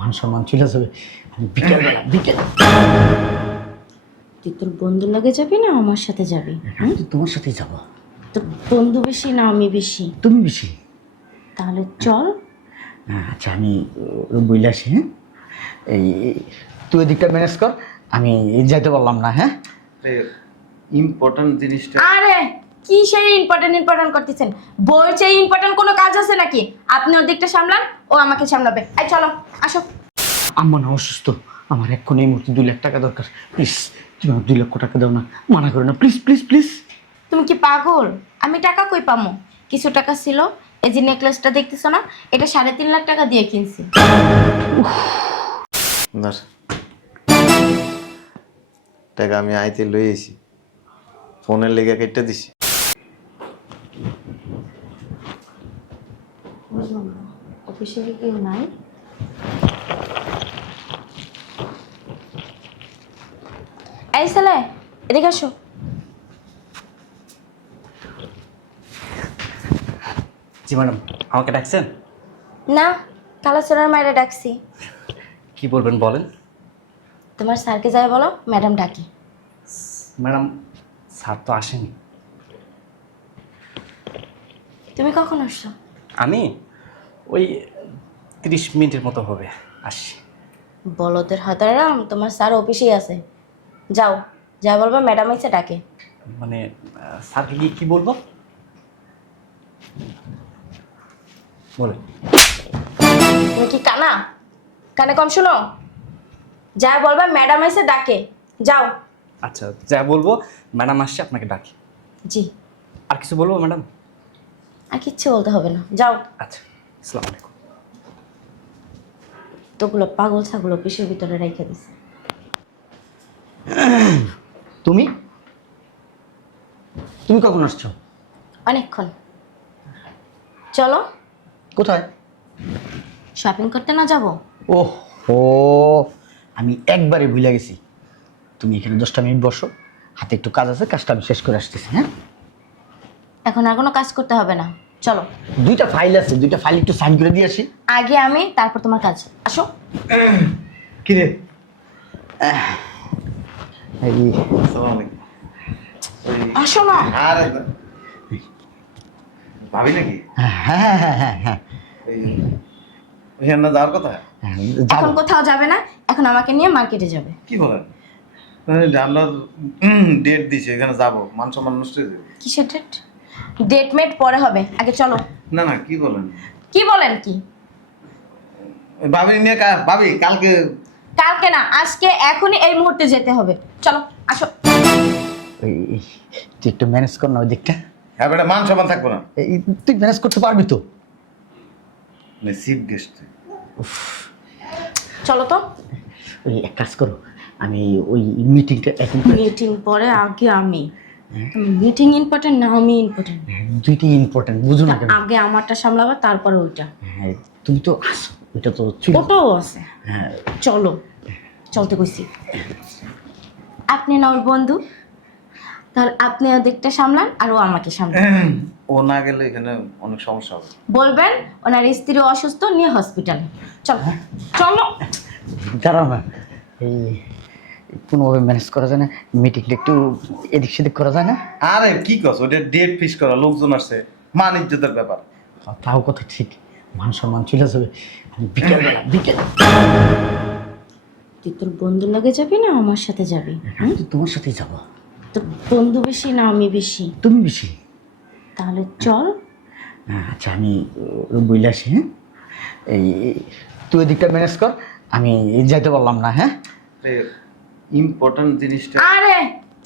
মান সম্মান চলে যাবে। আমি বিকেলবেলা বিকেল তুই তোর বন্ধুর লগে যাবি না আমার সাথে যাবি? আমি তো তোমার সাথেই যাবো। তোর বন্ধু বেশি না আমি বেশি? তুমি বেশি। তাহলে চল। আচ্ছা আমি বইলে আসি। হ্যাঁ এই তুই ওদিকটা ম্যানেজ কর, আমি যাইতে পারলাম না। হ্যাঁ ইম্পর্টেন্ট জিনিসটা আরে কি সেই ইম্পর্টেন্ট করতেছেন? বইয়ের চেয়ে ইম্পর্টেন্ট কোনো কাজ আছে নাকি? আপনি ওর দিকটা সামলান, ও আমাকে সামলাবে। এই চলো আসো। আম্মা না অসুস্থ, আমার এক্ষুনি এই মুহূর্তে 2 লাখ টাকা দরকার। প্লিজ তুমি আমার 2 লক্ষ টাকা দাও না, মানা করো না, প্লিজ প্লিজ প্লিজ। তুমি কি পাগল? আমি টাকা কই পামো? কিছু টাকা ছিল, এই যে নেকলেসটা দেখতেছো না, এটা 3.5 লাখ টাকা দিয়ে কিনছি। না টাকা আমি আইতে লই আইছি, ফোনের লেগে কেটে দিছি। বুঝলাম না, অফিসে কি কেউ নাই? এই ছেলে, এদিকে আসো। জি ম্যাডাম, আমাকে ডাকছেন? না, কালাচরার মায়েরা ডাকছি। কি বলবেন বলেন। তোমার স্যারকে যাই বলো ম্যাডাম ডাকি। ম্যাডাম স্যার তো আসেনি। তুমি কখন আসছো? আমি ওই 30 মিনিটের মতো হবে আসছি। বলদের হাতারাম, তোমার স্যার অফিসেই আছে। যাও, যা বলবে ম্যাডাম এসে ডাকে। মানে স্যারকে গিয়ে কি বলবো বলে? তুমি কি কানা? কানে কম শুনো? যা বলবে ম্যাডাম এসে ডাকে। যাও। আচ্ছা যা বলবো, ম্যাডাম আসছে আপনাকে ডাকি। জি। আর কিছু বলবো ম্যাডাম? আর কিচ্ছু বলতে হবে না, যাও। আচ্ছা, আসসালামু আলাইকুম। তোগুলো পাগল ছাগল অফিসের ভিতরে রেখে দিছে। তুমি তুমি কখন আসছো? অনেকক্ষণ। চলো। কোথায়? শপিং করতে না যাবো? ওহ ও, আমি একবারে ভুলে গেছি। তুমি এখানে 10টা মিনিট বসো, হাতে একটু কাজ আছে, কাজটা আমি শেষ করে আসতেছি। হ্যাঁ এখন আর কোনো কাজ করতে হবে না, চলো। 2টা ফাইল আছে, 2টা ফাইল একটু সাইন করে দিয়ে আসি। আগে আমি, তারপর তোমার কাজ। আসো। কি রে? এই আসসালামু আলাইকুম। আসো না। আরে ভাবি নাকি হ্যাঁ হ্যাঁ হ্যাঁ হ্যাঁ হ্যাঁ ওইখানে যাওয়ার কথা? হ্যাঁ, এখন যাবো। কোথাও যাবে না, এখন আমাকে নিয়ে মার্কেটে যাবে। কি বলেন? আমরা ডেট দিছি, এখানে যাবো, মান সম্মান নষ্ট হয়ে যাবে। কিসের ডেট? ডেট মেট পরে হবে, আগে চলো। না না, কি বলেন? কি বলেন কি? ভাবি নিয়ে ভাবি কালকে। কালকে না, আজকে, এখনই, এই মুহূর্তে যেতে হবে। চলো আসো। ওই তুই একটু ম্যানেজ কর না ওই দিকটা। হ্যাঁ বেটা, মান সম্মান থাকবো না। তুই ম্যানেজ করতে পারবি তো? Chief guest. চলো তো। ওই এক কাজ করো, আমি ওই মিটিংটা অ্যাটেন্ড করে। মিটিং পরে, আগে আমি। মিটিং ইম্পর্টেন্ট না আমি ইম্পর্টেন্ট? দুইটি ইম্পর্টেন্ট, বুঝো না কেন? আগে আমারটা সামলাবা, তারপরে ওইটা। হ্যাঁ তুমি তো আসো, ওইটা তো ছিল। ওটাও আছে। হ্যাঁ চলো, চলতে কইছি। আপনি না ওর বন্ধু, তাহলে আপনি ওদিকটা সামলান আর ও আমাকে সামলান। ও না গেলে এখানে অনেক সমস্যা হবে। বলবেন ওনার স্ত্রী অসুস্থ, নিয়ে হসপিটালে। চলো চলো। দাঁড়াও না, এই কোনোভাবে ম্যানেজ করা যায় না? মিটিংটা একটু এদিক সেদিক করা যায় না? আরে কি কস, ওটা ডেট ফিক্স করা, লোকজন আসছে, মান ইজ্জতের ব্যাপার। তাও কথা ঠিক, মান সম্মান চলে যাবে। আমি বিকেলবেলা বিকেল তুই তোর বন্ধুর লগে যাবি না আমার সাথে যাবি? আমি তো তোমার সাথেই যাবো। তোর বন্ধু বেশি না আমি বেশি? তুমি বেশি। তাহলে চল। আচ্ছা আমি বইলে আসি। হ্যাঁ এই তুই ওদিকটা ম্যানেজ কর, আমি যাইতে পারলাম না। হ্যাঁ ইম্পর্টেন্ট জিনিসটা আরে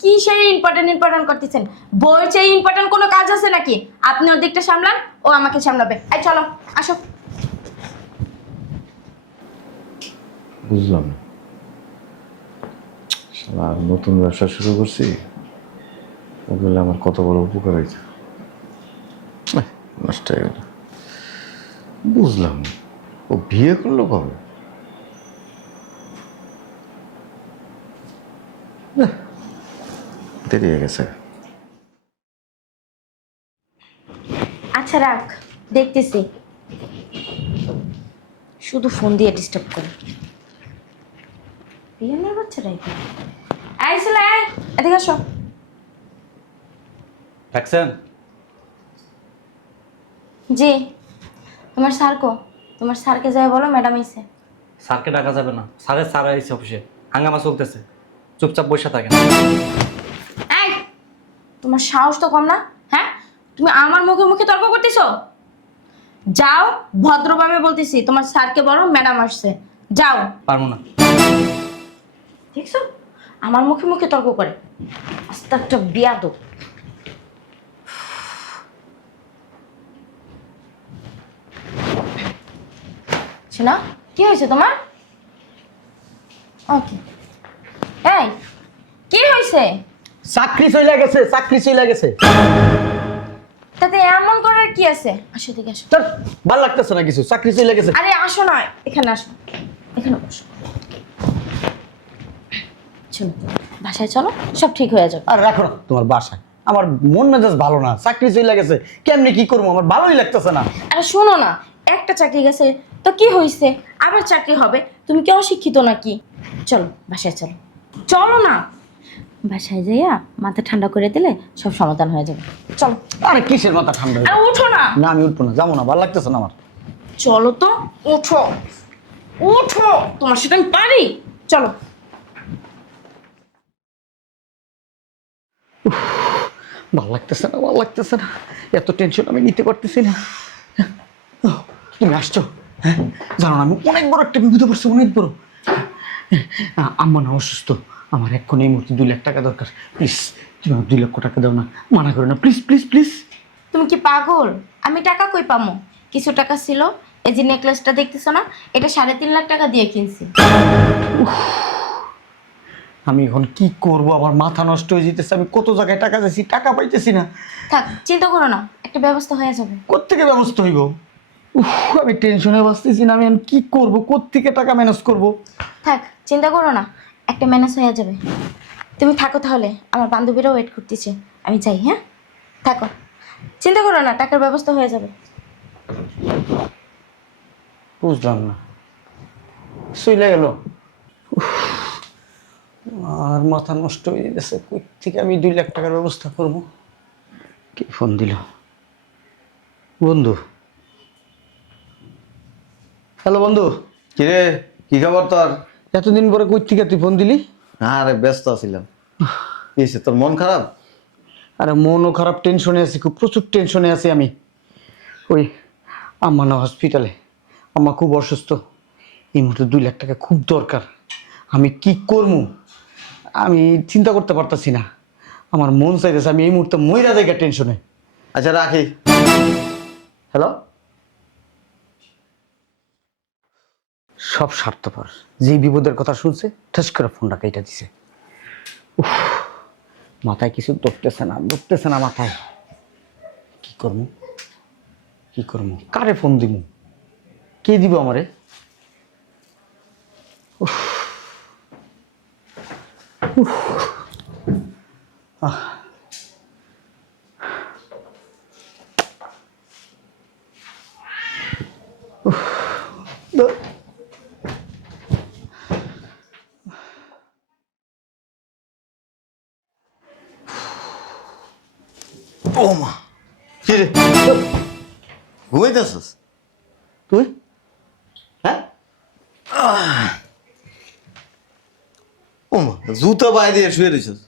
কি সেই ইম্পর্টেন্ট করতেছেন? বইয়ের চেয়ে ইম্পর্টেন্ট কোনো কাজ আছে নাকি? আপনি ওর দিকটা সামলান, ও আমাকে সামলাবে। এই চলো আসো। বুঝলাম। শালা নতুন ব্যবসা শুরু করছি, ওগুলো আমার কত বড় উপকার হয়েছে, নষ্ট হয়ে গেল। বুঝলাম না। ও বিয়ে করলো কবে? দেরি হয়ে গেছে। আচ্ছা রাখ, দেখতেছি। শুধু ফোন দিয়ে ডিস্টার্ব করে। বিয়ানের বাচ্চারাই কি? আইসলে আয়, এদিকে আসো। দেখছেন? জি, তোমার স্যার কো? তোমার স্যারকে যাই বলো ম্যাডাম এসে। স্যারকে ডাকা যাবে না, স্যার আইছে অফিসে, হাঙ্গামা চলতেছে, চুপচাপ বসে থাকেন। এই, তোমার সাহস তো কম না? হ্যাঁ, তুমি আমার মুখে মুখে তর্ক করতেছো। যাও, ভদ্রভাবে বলতেছি, তোমার স্যারকে বলো ম্যাডাম আসছে। যাও। পারবো না। দেখছো, আমার মুখে মুখে তর্ক করে। আস্তে একটা বিয়াদব। শোনা, কি হয়েছে তোমার? ওকে, এই কি হয়েছে? চাকরি চলে গেছে, চাকরি চলে গেছে। তাতে এমন করার কি আছে? আসো দিকে আসো। তোর ভালো লাগতেছে না কিছু, চাকরি চলে গেছে। আরে আসো না, এখানে আসো, এখানে বসো। চলো বাসায় চলো, সব ঠিক হয়ে যাবে। আর রাখো না তোমার বাসায়, আমার মন মেজাজ ভালো না, চাকরি চলে গেছে, কেমনি কি করবো আমার ভালোই লাগতেছে না। আরে শোনো না, একটা চাকরি গেছে তো কি হয়েছে, আবার চাকরি হবে। তুমি কি অশিক্ষিত নাকি? চলো বাসায় চলো, চলো না। বাসায় যাইয়া মাথা ঠান্ডা করে দিলে সব সমাধান হয়ে যাবে। চলো। আরে কিসের মাথা ঠান্ডা হয়ে আরে যাবে? উঠো না। না আমি উঠবো না, যাবো না, ভালো লাগতেছে না আমার। চলো তো, উঠো উঠো, তোমার সাথে আমি পারি। চলো। ভালো লাগতেছে না, ভালো লাগতেছে না, এত টেনশন আমি নিতে পারতেছি না। তুমি আসছো, হ্যাঁ জানো না আমি অনেক বড় একটা বিপদে পড়ছি, অনেক বড়। আম্মা না অসুস্থ, আমার এক্ষুনি এই মুহূর্তে 2 লাখ টাকা দরকার। প্লিজ তুমি আমার 2 লক্ষ টাকা দাও না, মানা করো না, প্লিজ প্লিজ প্লিজ। তুমি কি পাগল? আমি টাকা কই পামো? কিছু টাকা ছিল, এই যে নেকলেসটা দেখতেছো না, এটা 3.5 লাখ টাকা দিয়ে কিনছি। আমি এখন কি করব, আমার মাথা নষ্ট হয়ে যেতেছে, আমি কত জায়গায় টাকা চাইছি, টাকা পাইতেছি না। থাক, চিন্তা করো না, একটা ব্যবস্থা হয়ে যাবে। কোত্থেকে ব্যবস্থা হইব? আমি টেনশনে বাঁচতেছি না, আমি এখন কি করব, কোত্থেকে টাকা ম্যানেজ করব? থাক, চিন্তা করো না, একটা ম্যানেজ হয়ে যাবে। তুমি থাকো তাহলে, আমার বান্ধবীরা ওয়েট করতেছে, আমি যাই। হ্যাঁ থাকো, চিন্তা করো না, টাকার ব্যবস্থা হয়ে যাবে। বুঝলাম না, চলে গেল। আর মাথা নষ্ট হয়ে গেছে, কই থেকে আমি 2 লাখ টাকার ব্যবস্থা করব? কে ফোন দিল? বন্ধু। হ্যালো বন্ধু। কিরে, কি খবর তোর? এতদিন পরে কই থেকে তুই ফোন দিলি? আরে ব্যস্ত ছিলাম। কি হয়েছে, তোর মন খারাপ? আরে মনও খারাপ, টেনশনে আছি, খুব প্রচুর টেনশনে আছি আমি। ওই আম্মা না হসপিটালে, আম্মা খুব অসুস্থ, এই মুহূর্তে 2 লাখ টাকা খুব দরকার। আমি কি করবো আমি চিন্তা করতে পারতাছি না, আমার মন চাইতেছে আমি এই মুহূর্তে মইরা জায়গা টেনশনে। আচ্ছা রাখি। হ্যালো। সব স্বার্থপর, যেই বিপদের কথা শুনছে ঠাস করে ফোনটা কেটে দিছে। উফ, মাথায় কিছু ধরতেছে না মাথায়। কি করবো, কি করবো, কারে ফোন দিব, কে দিব আমারে? উফ, উফ, আহ, উফ, দ- ও মা, কি রে, ঘুমাইতেছিস তুই? হ্যাঁ? ও মা, জুতা পায়ে দিয়ে শুয়ে রয়েছিস?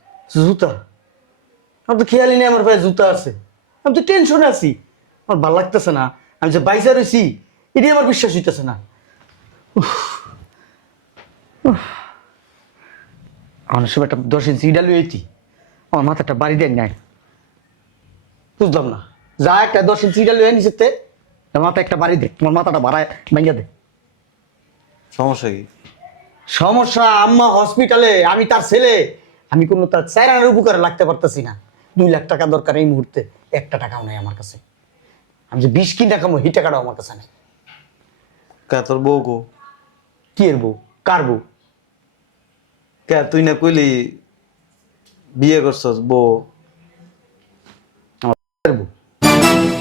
জুতা? আমার তো খেয়ালই নেই আমার পায়ে জুতা আছে, আমি তো টেনশনে আছি, আমার ভালো লাগতেছে না, আমি যে বাইসা রয়েছি এটি আমার বিশ্বাস হইতেছে না। আমার সব একটা 10 ইঞ্চি ইডালু এইটি, আমার মাথাটা বাড়ি দেয় নাই, বুঝলাম না, যা একটা 10 ইঞ্চি ইডালু হয়ে নিচেতে মাথা একটা বাড়ি দে, তোমার মাথাটা বাড়ায় ভেঙে দে। সমস্যা কি? সমস্যা আম্মা হসপিটালে, আমি তার ছেলে, আমি কোনো তার চেহারার উপকারে লাগতে পারতেছি না। 2 লাখ টাকা দরকার এই মুহূর্তে, একটা টাকাও নাই আমার কাছে, আমি যে 20 কিনা খাবো এই টাকাটাও আমার কাছে নাই। কে তোর বউ গো? কি এর বউ, কার বউ? কে তুই না কইলি বিয়ে করছস বউ? এর বউ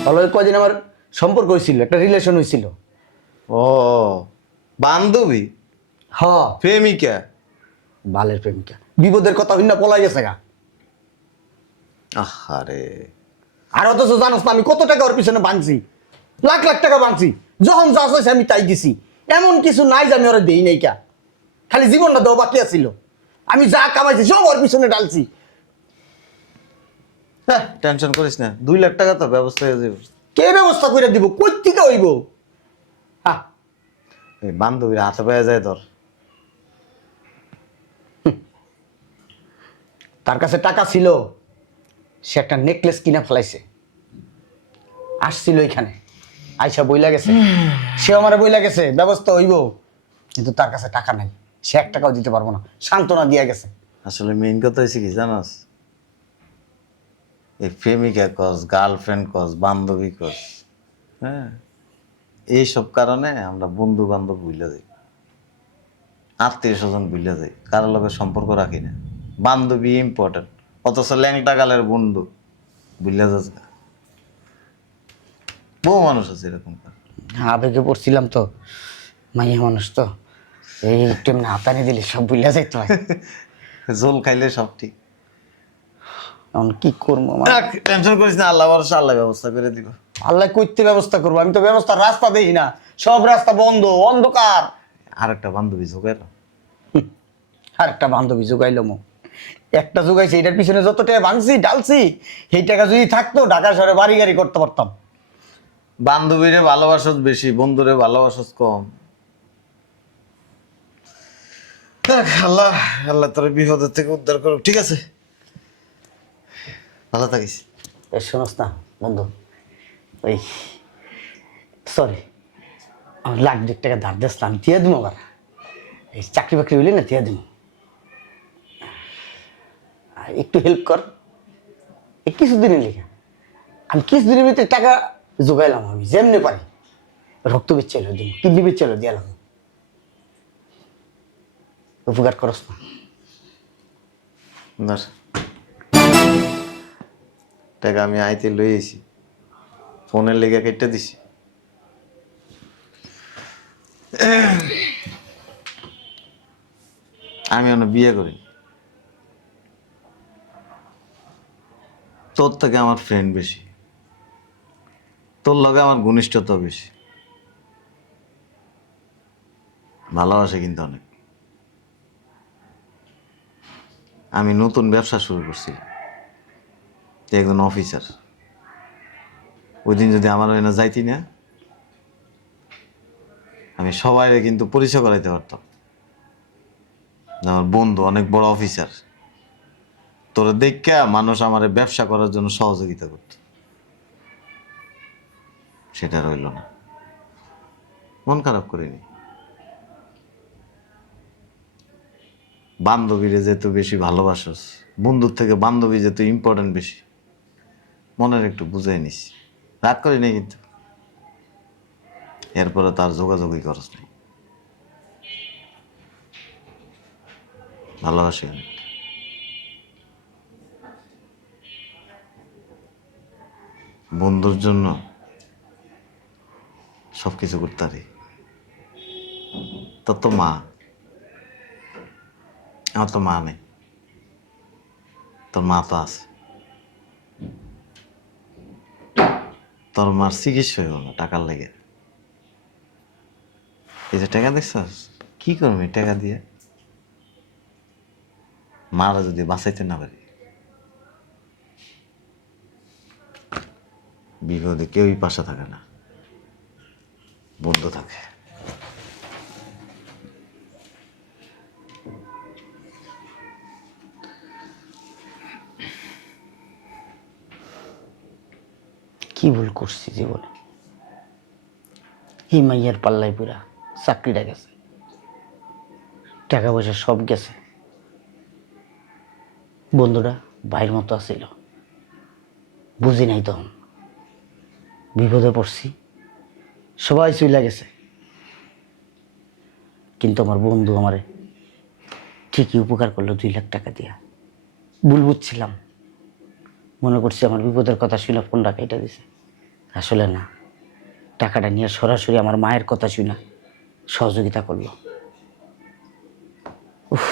ভালো, কয়দিন আমার সম্পর্ক হয়েছিল, একটা রিলেশন হয়েছিল। ও বান্ধবী? হ, প্রেমিকা? বালের প্রেমিকা। বিপদের কথা হইনা পলাই গেছে গা। আহারে, আর অথচ জানোস না আমি কত টাকা ওর পিছনে বাঁধছি, লাখ লাখ টাকা বাঁধছি। যখন যা চাইছে আমি তাই দিছি, এমন কিছু নাই যে আমি ওরা দেই নাই কা। খালি জীবনটা দেওয়া বাকি আছিল। আমি যা কামাইছি সব ওর পিছনে ডালছি। হ্যাঁ, টেনশন করিস না, 2 লাখ টাকা তো ব্যবস্থা হয়ে যাবে। কে ব্যবস্থা করে দিব, কই থেকে হইব? হ্যাঁ, এই বান্ধবীর হাতে পায়ে যায় তোর। তার কাছে টাকা ছিল, সে একটা নেকলেস কিনা ফেলাইছে। আসছিল এখানে, আইসা বইলা গেছে, সে আমারে বইলা গেছে ব্যবস্থা হইব, কিন্তু তার কাছে টাকা নাই। সে 1 টাকাও দিতে পারবো না, সান্ত্বনা দিয়া গেছে। আসলে মেইন কথা হয়েছে কি জানাস, এই প্রেমিকা কস, গার্লফ্রেন্ড কস, বান্ধবী কস, হ্যাঁ, এইসব কারণে আমরা বন্ধু বান্ধব ভুলে যাই, আত্মীয় স্বজন ভুলে যাই, কারোর লগে সম্পর্ক রাখি না। বান্ধবী ইম্পর্টেন্ট, অথচ ল্যাংটা গালের বন্ধু ভুলে যাস না। বহু মানুষ আছে এরকম। আবেগে পড়ছিলাম তো, মাইয়া মানুষ তো, এই একটু এমনি হাতানি দিলে সব ভুলে যাইতে হয়। জল খাইলে সব ঠিক। এখন কি করবো আমার? টেনশন করিস না, আল্লাহ ভরসা, আল্লাহ ব্যবস্থা করে দিব। আল্লাহ কইতে ব্যবস্থা করবো, আমি তো ব্যবস্থার রাস্তা দেখি না, সব রাস্তা বন্ধ, অন্ধকার। আর একটা বান্ধবী জোগাড়। আর একটা বান্ধবী জোগাইলো মো, একটা জোগাইছে, এটার পিছনে যত টাকা ভাঙছি ডালছি, এই টাকা যদি থাকতো ঢাকা শহরে বাড়ি গাড়ি করতে পারতাম। বান্ধবীরে ভালোবাসস বেশি, বন্ধুরে ভালোবাসস কম। দেখ, আল্লাহ আল্লাহ তোর বিপদের থেকে উদ্ধার করো, ঠিক আছে? ভালো থাকিস। এ শোনস না বন্ধু, ওই সরি, আমার লাখ 2 টাকা ধার দিয়েছিলাম, দিয়ে দিব আবার। এই চাকরি বাকরি হইলে না দিয়ে দিব, একটু হেল্প কর। এই কিছুদিনের লিখে আমি কিছুদিনের ভিতরে টাকা জোগাইলাম, আমি যেমনি পারি। রক্ত বেচে এলো দিব, কিডনি বেচে এলো দিয়ালাম। উপকার করস না? না, টাকা আমি আইতে লই আইছি, ফোনের লেগে কেটে দিছি। আমি অন্য বিয়ে করি, তোর থেকে আমার ফ্রেন্ড বেশি, তোর লগে আমার ঘনিষ্ঠতা বেশি, ভালোবাসে কিন্তু অনেক। আমি নতুন ব্যবসা শুরু করছি, তুই একজন অফিসার। ওই দিন যদি আমার এনে যাইতি না, আমি সবাই কিন্তু পরিচয় করাইতে পারতাম যে আমার বন্ধু অনেক বড় অফিসার। তোর দেখা মানুষ আমার ব্যবসা করার জন্য সহযোগিতা করত, সেটা রইল না। মন খারাপ করিনি। বান্ধবীরে যেহেতু বেশি ভালোবাসস, বন্ধুর থেকে বান্ধবী যেহেতু ইম্পর্টেন্ট বেশি, মনের একটু বুঝাই নিস। রাগ করি নাই কিন্তু, এরপরে তার যোগাযোগই করস নাই। ভালোবাসি অনেক। বন্ধুর জন্য সবকিছু করতে পারি। তোর তো মা, আমার তো মা নেই, তোর মা তো আছে। তোর মার চিকিৎসা হইব না টাকার লেগে। এই যে টাকা দেখছস, কি করবি টাকা দিয়ে? মারা যদি বাঁচাইতে না পারি, বিপদে কেউই পাশে থাকে না, বন্ধু থাকে। কি ভুল করছি জীবনে? এই মাইয়ার পাল্লাই পুরা চাকরিটা গেছে, টাকা পয়সা সব গেছে। বন্ধুরা ভাইয়ের মতো আছিল, বুঝি নাই তখন, বিপদে পড়ছি, সবাই চলে গেছে। কিন্তু আমার বন্ধু আমারে ঠিকই উপকার করলো 2 লাখ টাকা দিয়া। ভুল বুঝছিলাম, মনে করছি আমার বিপদের কথা শুনে ফোনটা কেটে দিছে। আসলে না, টাকাটা নিয়ে সরাসরি আমার মায়ের কথা শুনে সহযোগিতা করলো। উফ,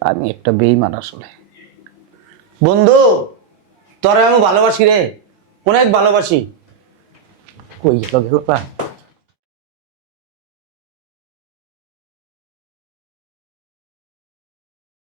আমি একটা বেইমান আসলে। বন্ধু, তোরে আমি ভালোবাসি রে, অনেক ভালোবাসি। কই গেল গেল